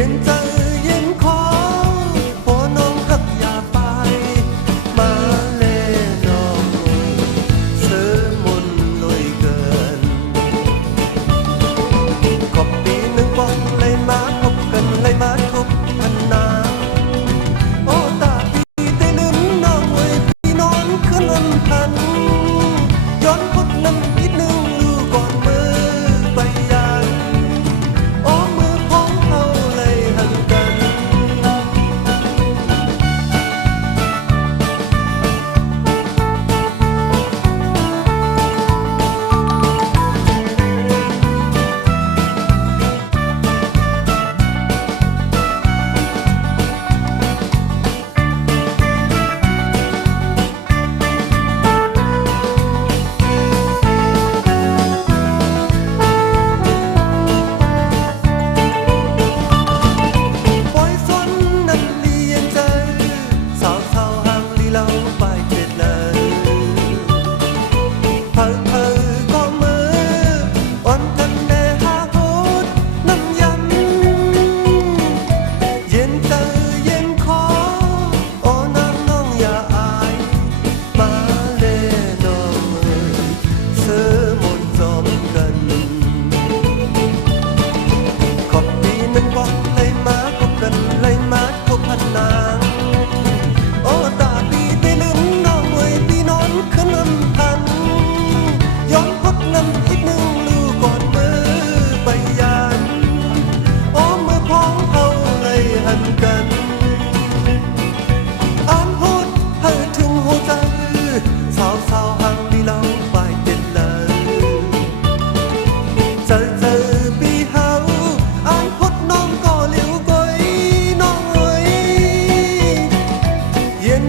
ย็นใจเย็นคอพอน้องหักอย่าไปมาเล่น้องเสือมนลอยเกินขอบปีหนึ่งบอกเลยมาพบกันเลยมาทุกพันนาโอ้ตาปีได้ลืมน้องไว้พี่นอนคืนวันพันย้อนพุทธนั้นอีกหนึ่งลูกก่อนมือไปยานโอ้มือพ้องเขาเลยหันกัน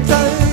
ใจ